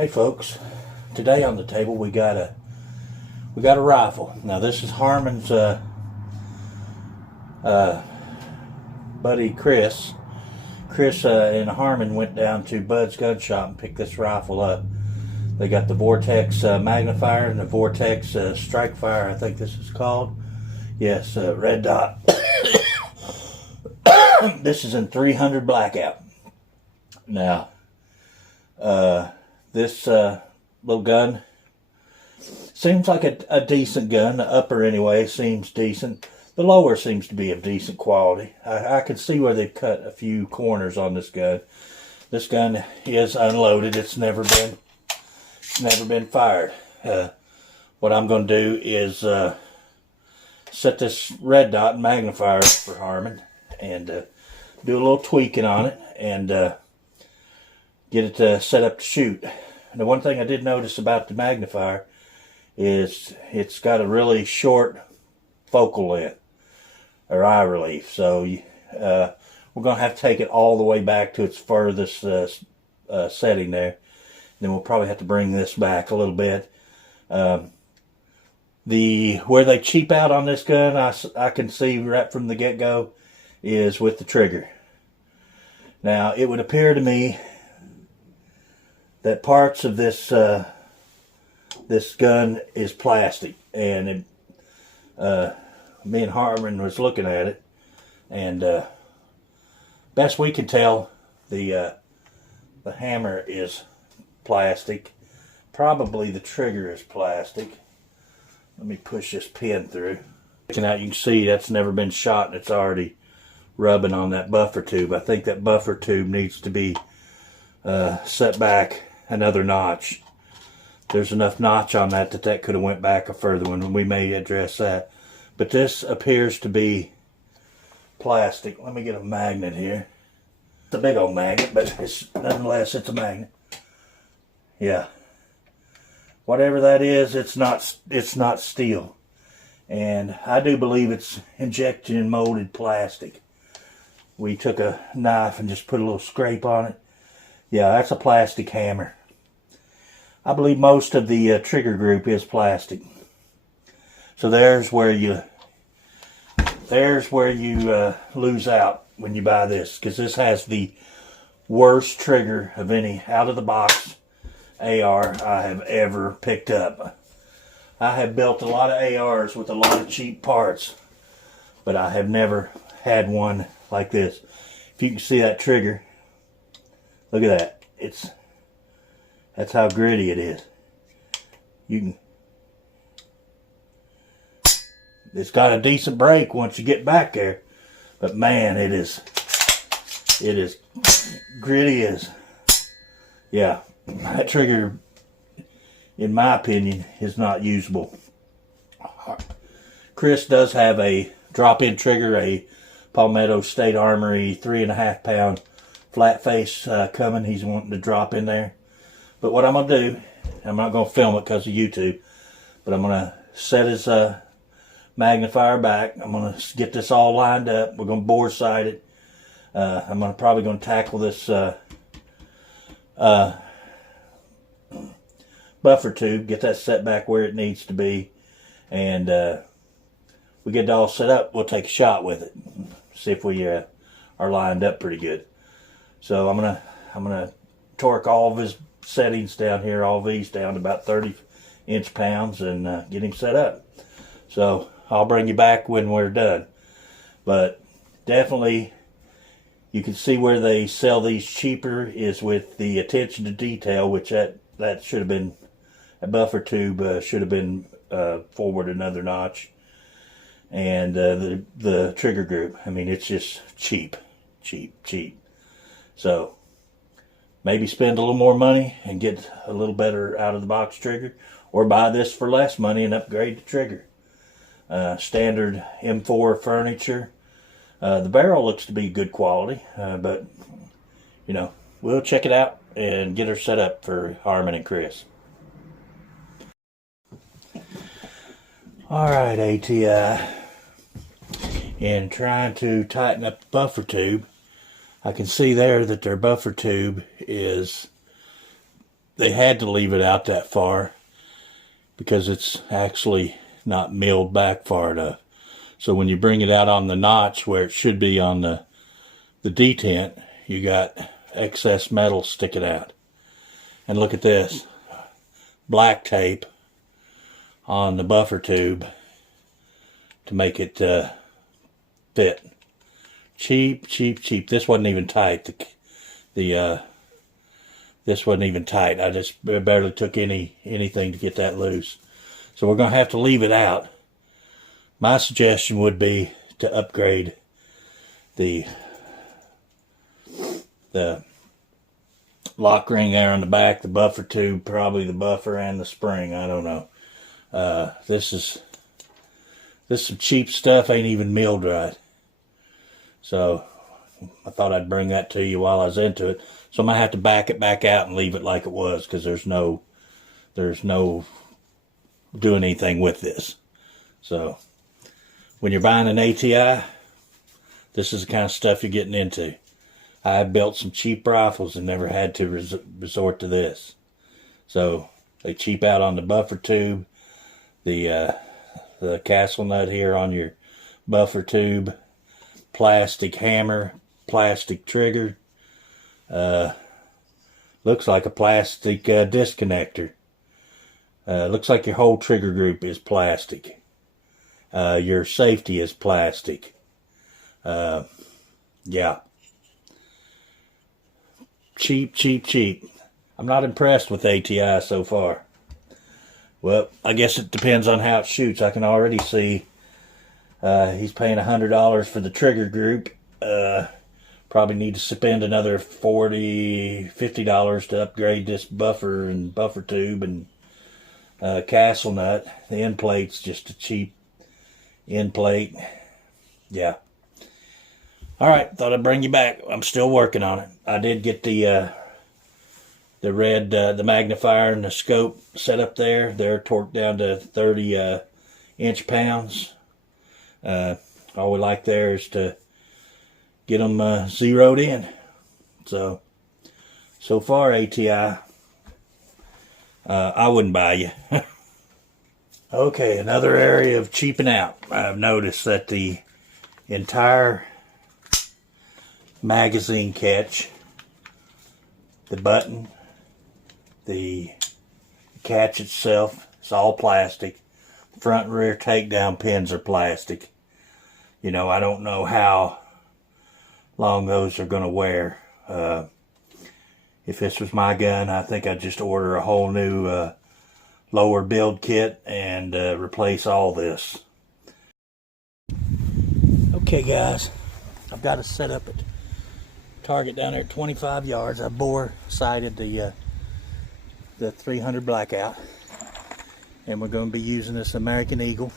Hey folks, today on the table we got a rifle. Now this is Harmon's buddy Chris. Chris and Harmon went down to Bud's gun shop and picked this rifle up. They got the Vortex magnifier and the Vortex strike fire, I think this is called. Yes, red dot. This is in 300 blackout. Now, this little gun seems like a decent gun. The upper anyway seems decent. The lower seems to be of decent quality. I can see where they've cut a few corners on this gun. This gun is unloaded. It's never been fired. What I'm going to do is set this red dot magnifier for Harmon and do a little tweaking on it and get it set up to shoot. And the one thing I did notice about the magnifier is it's got a really short focal length or eye relief, so we're going to have to take it all the way back to its furthest setting there. Then we'll probably have to bring this back a little bit. Where they cheap out on this gun, I can see right from the get-go, is with the trigger. Now, it would appear to me that parts of this this gun is plastic, and me and Harmon was looking at it, and best we can tell, the hammer is plastic. Probably the trigger is plastic. Let me push this pin through. Looking out, you can see that's never been shot, and it's already rubbing on that buffer tube. I think that buffer tube needs to be set back another notch. There's enough notch on that could have went back a further one, and we may address that. But this appears to be plastic. Let me get a magnet here. It's a big old magnet, but nonetheless it's a magnet. Yeah. Whatever that is, it's not steel. And I do believe it's injection molded plastic. We took a knife and just put a little scrape on it. Yeah, that's a plastic hammer. I believe most of the trigger group is plastic. So there's where you lose out when you buy this, because this has the worst trigger of any out of the box AR I have ever picked up. I have built a lot of ARs with a lot of cheap parts, but I have never had one like this. If you can see that trigger, look at that. That's how gritty it is. It's got a decent break once you get back there, but man, it is gritty as, yeah, that trigger, in my opinion, is not usable. Chris does have a drop-in trigger, a Palmetto State Armory 3.5 pound flat face coming. He's wanting to drop in there. But what I'm going to do, I'm not going to film it because of YouTube, but I'm going to set his magnifier back. I'm going to get this all lined up. We're going to bore sight it. I'm probably going to tackle this buffer tube, get that set back where it needs to be, and we get it all set up. We'll take a shot with it, see if we are lined up pretty good. So I'm gonna torque all of his settings down here, all these down to about 30 inch-pounds, and get him set up. So I'll bring you back when we're done. But definitely, you can see where they sell these cheaper is with the attention to detail, which that should have been, a buffer tube should have been forward another notch. And the trigger group, I mean, it's just cheap. So maybe spend a little more money and get a little better out of the box trigger, or buy this for less money and upgrade the trigger. Standard M4 furniture. The barrel looks to be good quality, but you know, we'll check it out and get her set up for Harmon and Chris. Alright, ATI, in trying to tighten up the buffer tube, I can see there that their buffer tube is they had to leave it out that far because it's actually not milled back far enough. So when you bring it out on the notch where it should be on the detent, you got excess metal sticking out. And look at this, black tape on the buffer tube to make it fit. Cheap, cheap, cheap. This wasn't even tight. This wasn't even tight. I just barely took anything to get that loose. So we're going to have to leave it out. My suggestion would be to upgrade the lock ring there on the back, the buffer tube, probably the buffer and the spring. I don't know. This is some cheap stuff, ain't even milled right. So I thought I'd bring that to you while I was into it. So I'm gonna have to back it back out and leave it like it was, because there's no doing anything with this. So when you're buying an ATI, this is the kind of stuff you're getting into. I built some cheap rifles and never had to resort to this. So they cheap out on the buffer tube, the castle nut here on your buffer tube, plastic hammer, plastic trigger, looks like a plastic disconnector. Looks like your whole trigger group is plastic. Your safety is plastic. Yeah. Cheap, cheap, cheap. I'm not impressed with ATI so far. Well, I guess it depends on how it shoots. I can already see he's paying $100 for the trigger group. Probably need to spend another $40, $50 to upgrade this buffer and buffer tube and castle nut. The end plate's just a cheap end plate. Yeah. All right, thought I'd bring you back. I'm still working on it. I did get the red, the magnifier and the scope set up there. They're torqued down to 30 inch pounds. All we like there is to get them zeroed in. So far ATI, I wouldn't buy you. Okay, another area of cheaping out. I've noticed that the entire magazine catch, the button, the catch itself, it's all plastic. Front and rear takedown pins are plastic. You know, I don't know how long those are going to wear. If this was my gun, I think I'd just order a whole new lower build kit and replace all this. Okay guys, I've got to set up at target down there at 25 yards. I bore sighted the 300 blackout, and we're going to be using this American Eagle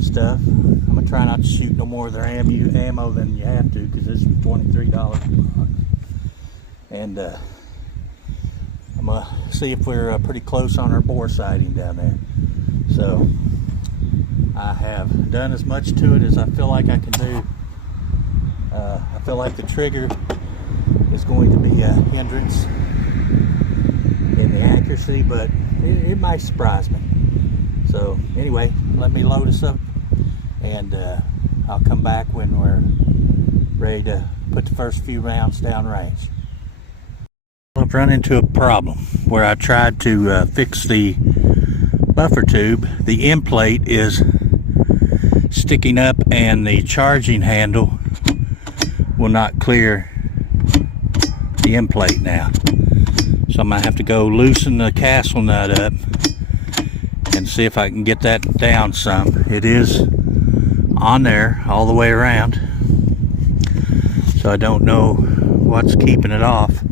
stuff. I'm going to try not to shoot no more of their ammo than you have to, because this is $23 a box. And I'm going to see if we're pretty close on our bore sighting down there. So I have done as much to it as I feel like I can do. I feel like the trigger is going to be a hindrance in the accuracy, but it might surprise me. So anyway, let me load us up, and I'll come back when we're ready to put the first few rounds down range. I've run into a problem where I tried to fix the buffer tube. The end plate is sticking up and the charging handle will not clear the end plate now. So I'm going to have to go loosen the castle nut up and see if I can get that down some. It is on there all the way around, so I don't know what's keeping it off,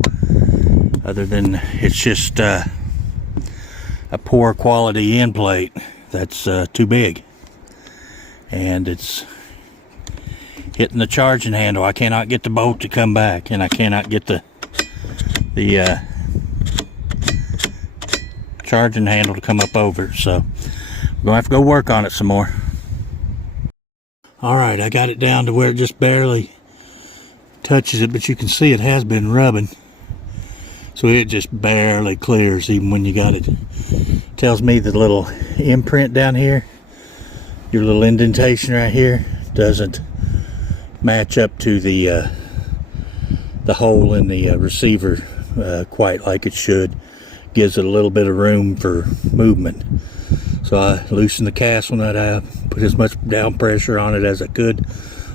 other than it's just a poor quality end plate that's too big, and it's hitting the charging handle. I cannot get the bolt to come back, and I cannot get the charging handle to come up over. So we're gonna have to go work on it some more. All right, I got it down to where it just barely touches it, but you can see it has been rubbing. So it just barely clears even when you got it. Tells me the little imprint down here, your little indentation right here, doesn't match up to the hole in the receiver quite like it should. Gives it a little bit of room for movement. So I loosened the cast on that. I put as much down pressure on it as I could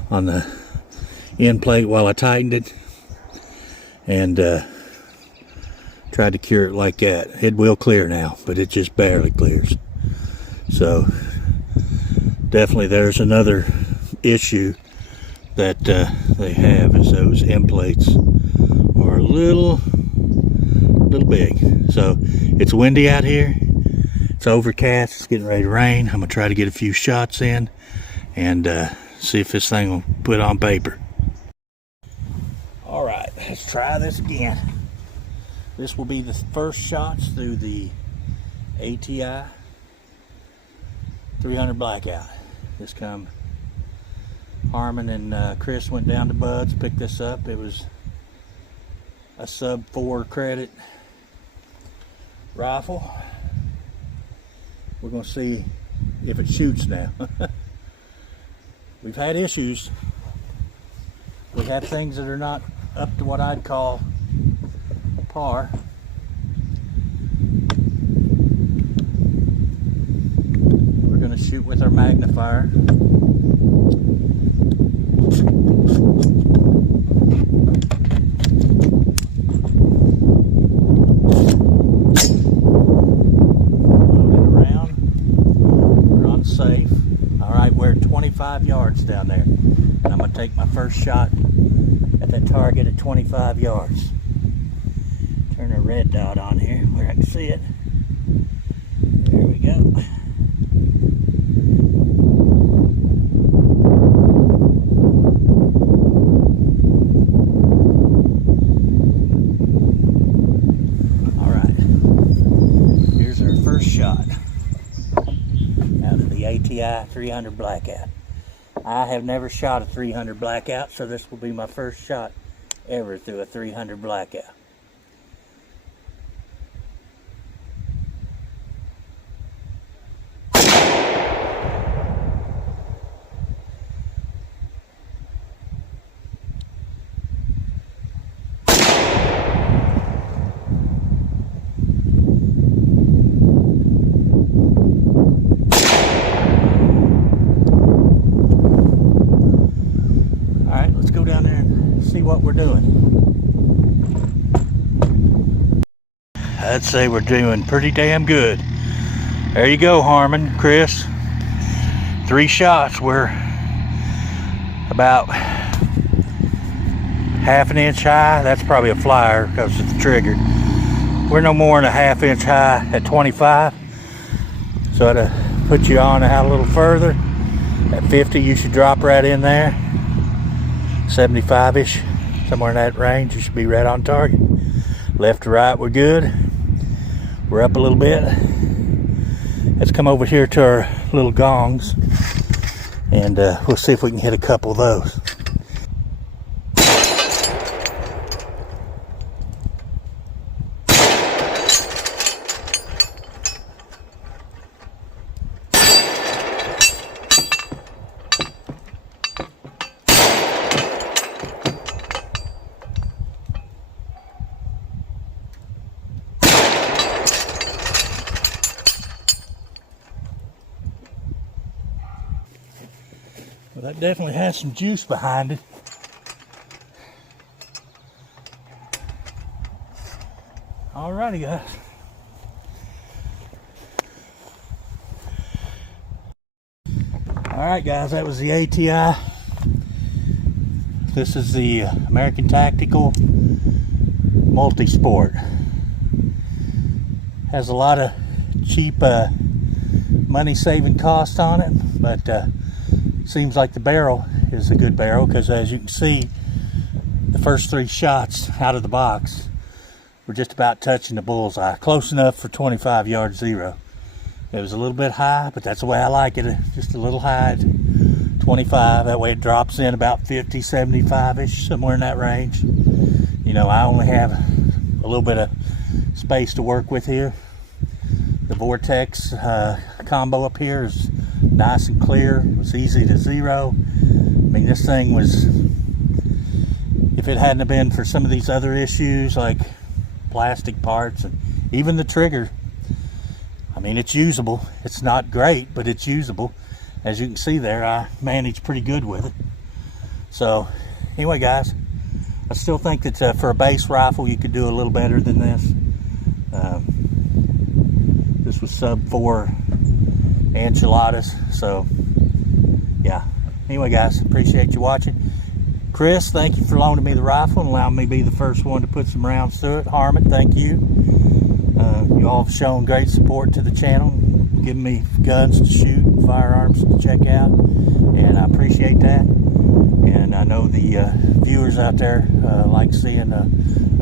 on the end plate while I tightened it, and tried to cure it like that. It will clear now, but it just barely clears. So definitely there's another issue that they have, is those end plates are a little big. So it's windy out here, it's overcast, it's getting ready to rain. I'm gonna try to get a few shots in and see if this thing will put on paper. All right, let's try this again. This will be the first shots through the ATI 300 blackout. This come Harmon and Chris went down to Bud's, picked this up. It was a sub 4 credit rifle. We're going to see if it shoots now. We've had issues. We have things that are not up to what I'd call par. We're going to shoot with our magnifier. Safe. All right, we're 25 yards down there. I'm going to take my first shot at that target at 25 yards. Turn a red dot on here where I can see it. There we go. All right, here's our first shot out of the ATI 300 blackout. I have never shot a 300 blackout, so this will be my first shot ever through a 300 blackout. What we're doing. I'd say we're doing pretty damn good. There you go, Harmon, Chris. 3 shots. We're about half an inch high. That's probably a flyer because of the trigger. We're no more than a half inch high at 25. So to put you on out a little further, at 50 you should drop right in there. 75-ish. Somewhere in that range, you should be right on target. Left to right, we're good. We're up a little bit. Let's come over here to our little gongs, and we'll see if we can hit a couple of those. Well, that definitely has some juice behind it. Alrighty, guys. Alright, guys, that was the ATI. This is the American Tactical MultiSport. Has a lot of cheap money-saving cost on it, but seems like the barrel is a good barrel, because as you can see, the first 3 shots out of the box were just about touching the bullseye. Close enough for 25 yard zero. It was a little bit high, but that's the way I like it. Just a little high 25. That way it drops in about 50, 75-ish, somewhere in that range. You know, I only have a little bit of space to work with here. The Vortex combo up here is nice and clear. It was easy to zero. I mean, this thing was, if it hadn't have been for some of these other issues like plastic parts and even the trigger, I mean, it's usable. It's not great, but it's usable. As you can see there, I managed pretty good with it. So anyway, guys, I still think that for a base rifle you could do a little better than this. This was sub 4 enchiladas. So yeah, anyway, guys, appreciate you watching. Chris, thank you for loaning me the rifle and allowing me to be the first one to put some rounds to it. Harmon, thank you. You all have shown great support to the channel, giving me guns to shoot, firearms to check out, and I appreciate that. And I know the viewers out there like seeing a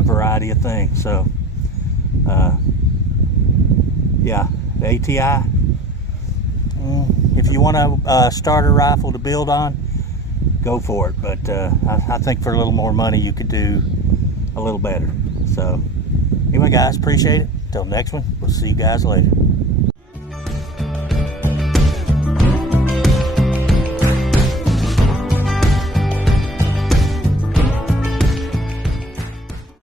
variety of things. So yeah, the ATI, if you want a starter rifle to build on, go for it. But I think for a little more money you could do a little better. So anyway, guys, appreciate it. Till next one, we'll see you guys later.